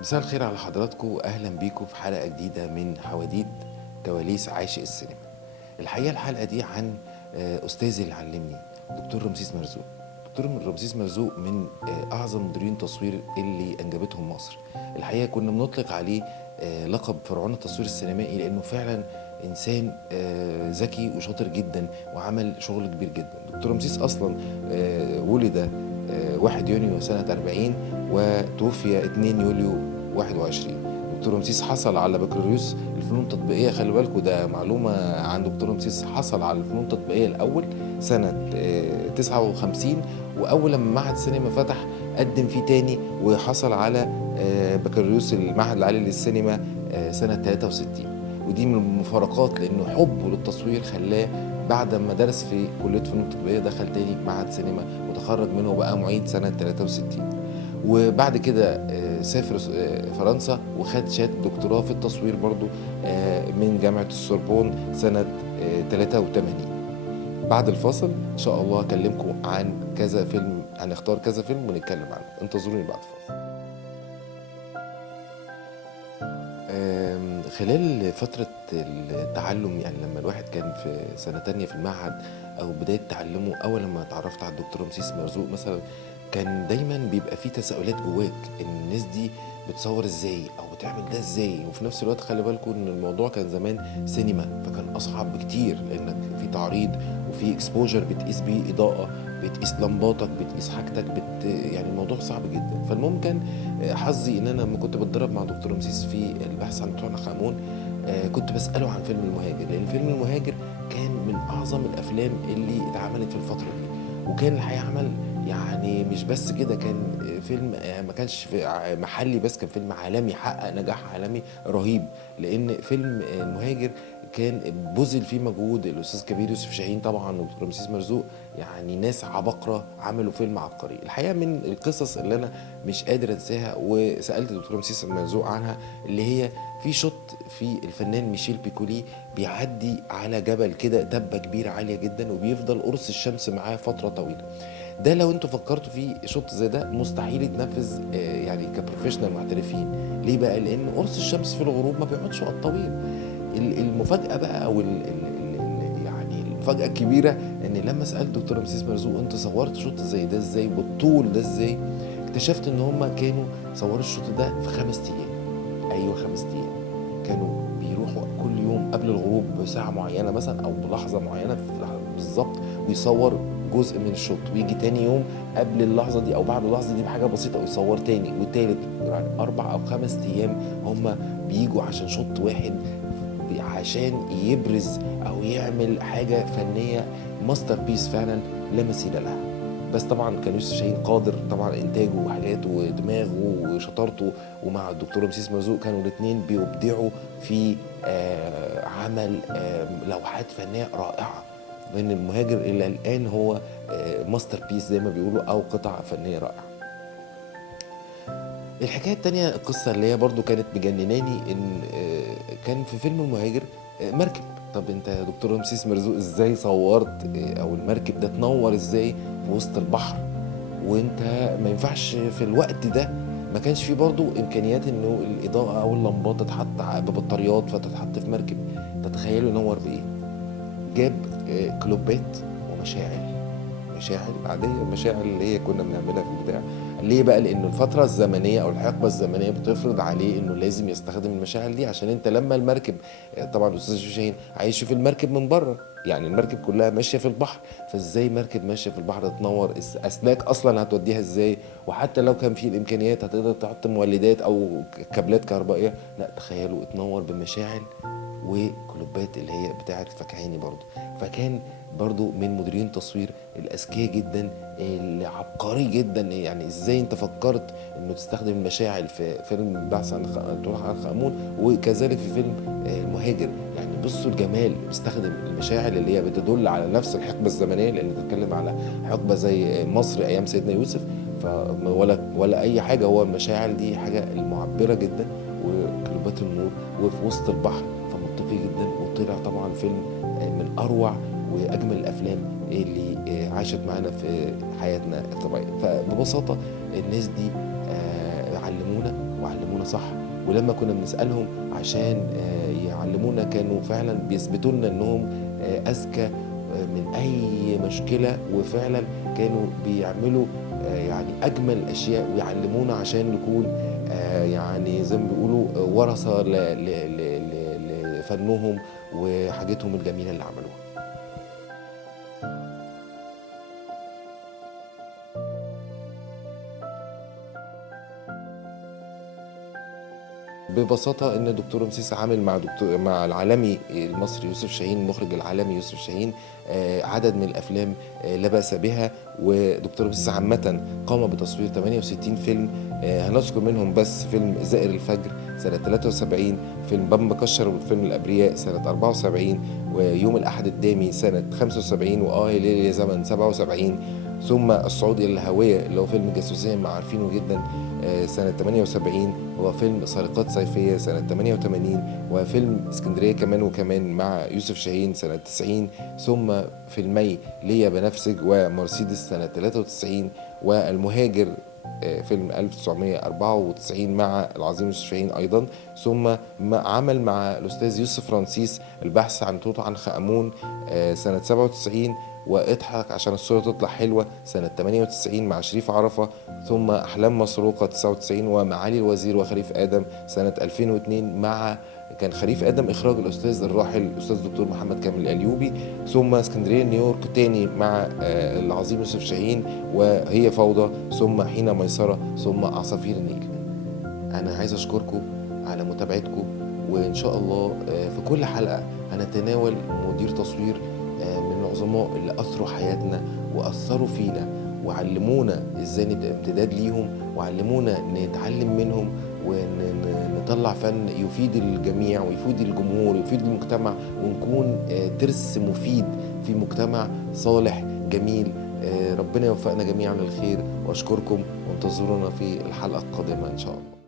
مساء الخير على حضراتكم واهلا بيكم في حلقه جديده من حواديت كواليس عاشق السينما. الحقيقه الحلقه دي عن استاذي اللي علمني دكتور رمسيس مرزوق. دكتور رمسيس مرزوق من اعظم مديرين تصوير اللي انجبتهم مصر. الحقيقه كنا بنطلق عليه لقب فرعون التصوير السينمائي لانه فعلا انسان ذكي وشاطر جدا وعمل شغل كبير جدا. دكتور رمسيس اصلا ولد 1 يونيو سنة 40 وتوفي 2 يوليو 21. دكتور رمسيس حصل على بكالوريوس الفنون التطبيقية. خلي بالكوا ده معلومة عن دكتور رمسيس، حصل على الفنون التطبيقية الأول سنة 59، وأول لما معهد السينما فتح قدم فيه تاني وحصل على بكالوريوس المعهد العالي للسينما سنة 63. ودي من المفارقات لأنه حبه للتصوير خلاه بعد ما درس في كلية فنون تطبيقية دخل تاني معهد سينما وتخرج منه وبقى معيد سنة 63. وبعد كده سافر فرنسا وخد شهادة دكتوراه في التصوير برضو من جامعة السوربون سنة 83. بعد الفاصل إن شاء الله أكلمكم عن كذا فيلم، هنختار كذا فيلم ونتكلم عنه. انتظروني بعد الفاصل. خلال فترة التعلم، يعني لما الواحد كان في سنة تانية في المعهد أو بداية تعلمه، أول لما اتعرفت على الدكتور رمسيس مرزوق مثلا كان دايما بيبقى فيه تساؤلات جواك إن الناس دي بتصور ازاي او بتعمل ده ازاي. وفي نفس الوقت خلي بالكم ان الموضوع كان زمان سينما فكان اصعب بكتير لانك في تعريض وفي اكسبوجر بتقيس بيه اضاءة، بتقيس لمباتك، بتقيس حاجتك، يعني الموضوع صعب جدا. فالمهم كان حظي ان انا لما كنت بتدرب مع دكتور رمسيس في البحث عن توت عنخ امون كنت بساله عن فيلم المهاجر، لان فيلم المهاجر كان من اعظم الافلام اللي اتعملت في الفتره دي. وكان الحقيقه عمل يعني مش بس كده، كان فيلم ما كانش محلي بس، كان فيلم عالمي حقق نجاح عالمي رهيب. لان فيلم المهاجر كان بذل فيه مجهود الاستاذ كبير يوسف شاهين طبعا ودكتور رمسيس مرزوق، يعني ناس عباقره عملوا فيلم عبقري. الحقيقه من القصص اللي انا مش قادر انساها وسالت دكتور رمسيس مرزوق عنها، اللي هي في شوت في الفنان ميشيل بيكولي بيعدي على جبل كده، دبه كبيره عاليه جدا، وبيفضل قرص الشمس معاه فتره طويله. ده لو انتوا فكرتوا فيه شوت زي ده مستحيل يتنفذ يعني كبروفيشنال محترفين. ليه بقى؟ لان قرص الشمس في الغروب ما بيقعدش وقت طويل. المفاجاه بقى او يعني المفاجاه الكبيره ان لما سالت دكتور رمسيس مرزوق انت صورت شوت زي ده ازاي بالطول ده ازاي، اكتشفت ان هم كانوا صوروا الشوط ده في 5 ايام. ايوه 5 ايام. كانوا بيروحوا كل يوم قبل الغروب بساعه معينه مثلا او بلحظه معينه بالظبط ويصور جزء من الشوط، ويجي تاني يوم قبل اللحظه دي او بعد اللحظه دي بحاجه بسيطه ويصور تاني وتالت. يعني 4 أو 5 ايام هم بيجوا عشان شوط واحد، عشان يبرز او يعمل حاجه فنيه ماستر بيس فعلا لا مثيل لها. بس طبعا كان يوسف شاهين قادر طبعا انتاجه وحاجاته ودماغه وشطارته، ومع الدكتور رمسيس مرزوق كانوا الاثنين بيبدعوا في عمل لوحات فنيه رائعه. من المهاجر الى الان هو ماستر بيس زي ما بيقولوا او قطعه فنيه رائعه. الحكايه التانية القصه اللي هي برضو كانت مجنناني ان كان في فيلم المهاجر مركب. طب انت يا دكتور رمسيس مرزوق ازاي صورت او المركب ده تنور ازاي في وسط البحر وانت ما ينفعش في الوقت ده؟ ما كانش فيه برضو امكانيات انه الاضاءه او اللمبات تتحط ببطاريات فتتحط في مركب. تتخيلوا ينور بايه؟ جاب كلوبات ومشاعل، مشاعل عادية، مشاعل اللي هي كنا بنعملها في البتاع. ليه بقى؟ لأنه الفترة الزمنية أو الحقبة الزمنية بتفرض عليه إنه لازم يستخدم المشاعل دي، عشان أنت لما المركب طبعا الأستاذ شاهين عايش يشوف المركب من بره، يعني المركب كلها ماشية في البحر، فإزاي مركب ماشية في البحر تنور؟ أسلاك أصلا هتوديها إزاي؟ وحتى لو كان في الإمكانيات هتقدر تحط مولدات أو كابلات كهربائية، لا تخيلوا تنور بمشاعل وكلوبات اللي هي بتاعه الفكهاني برضو. فكان برضو من مديرين تصوير الاذكياء جدا، العبقري جدا. يعني ازاي انت فكرت انه تستخدم المشاعل في فيلم البحث عن توت عنخ امون وكذلك في فيلم المهاجر؟ يعني بصوا الجمال، بيستخدم المشاعل اللي هي بتدل على نفس الحقبه الزمنيه، لان بتتكلم على حقبه زي مصر ايام سيدنا يوسف. ولا اي حاجه، هو المشاعل دي حاجه المعبره جدا وكلوبات النور وفي وسط البحر، فمنطقي جدا. وطلع طبعا فيلم من اروع واجمل الافلام اللي عاشت معانا في حياتنا الطبيعيه. فببساطه الناس دي علمونا بيعلمونا صح، ولمّا كنا بنسألهم عشان يعلمونا كانوا فعلًا بيثبتوا لنا إنهم أذكى من أي مشكلة، وفعلًا كانوا بيعملوا يعني أجمل الأشياء ويعلمونا عشان نكون يعني زي ما بيقولوا ورثة ل ل ل ل لفنهم وحاجتهم الجميلة اللي عملوها. ببساطة إن دكتور رمسيس عامل مع العالمي المصري يوسف شاهين، المخرج العالمي يوسف شاهين، عدد من الأفلام لا بأس بها، ودكتور رمسيس عامةً قام بتصوير 68 فيلم، هنذكر منهم بس فيلم زائر الفجر سنة 73، فيلم باب مكشّر وفيلم الأبرياء سنة 74، ويوم الأحد الدامي سنة 75، وآه يا ليل يا زمن 77، ثم الصعود إلى الهاوية اللي هو فيلم جاسوسيًا عارفينه جدًا سنة 78، هو فيلم سارقات صيفية سنة 88، وفيلم اسكندرية كمان وكمان مع يوسف شاهين سنة 90، ثم فيلمي ليا بنفسج ومرسيدس سنة 93، والمهاجر فيلم 1994 مع العظيم يوسف شاهين أيضًا، ثم عمل مع الأستاذ يوسف رمسيس البحث عن توت عنخ آمون سنة 97، واضحك عشان الصورة تطلع حلوة سنة 98 مع شريف عرفة، ثم أحلام مسروقة 99 ومعالي الوزير وخليف آدم سنة 2002 كان خليف آدم إخراج الأستاذ الراحل الأستاذ الدكتور محمد كامل الأيوبي، ثم اسكندرية نيويورك تاني مع العظيم يوسف شاهين وهي فوضى، ثم حين ميسرة، ثم عصافير النيل. أنا عايز أشكركم على متابعتكم، وإن شاء الله في كل حلقة هنتناول مدير تصوير من العظماء اللي أثروا حياتنا وأثروا فينا وعلمونا إزاي نبقى امتداد ليهم، وعلمونا نتعلم منهم ونطلع فن يفيد الجميع ويفيد الجمهور ويفيد المجتمع، ونكون ترس مفيد في مجتمع صالح جميل. ربنا يوفقنا جميعا للخير، وأشكركم وانتظرونا في الحلقة القادمة إن شاء الله.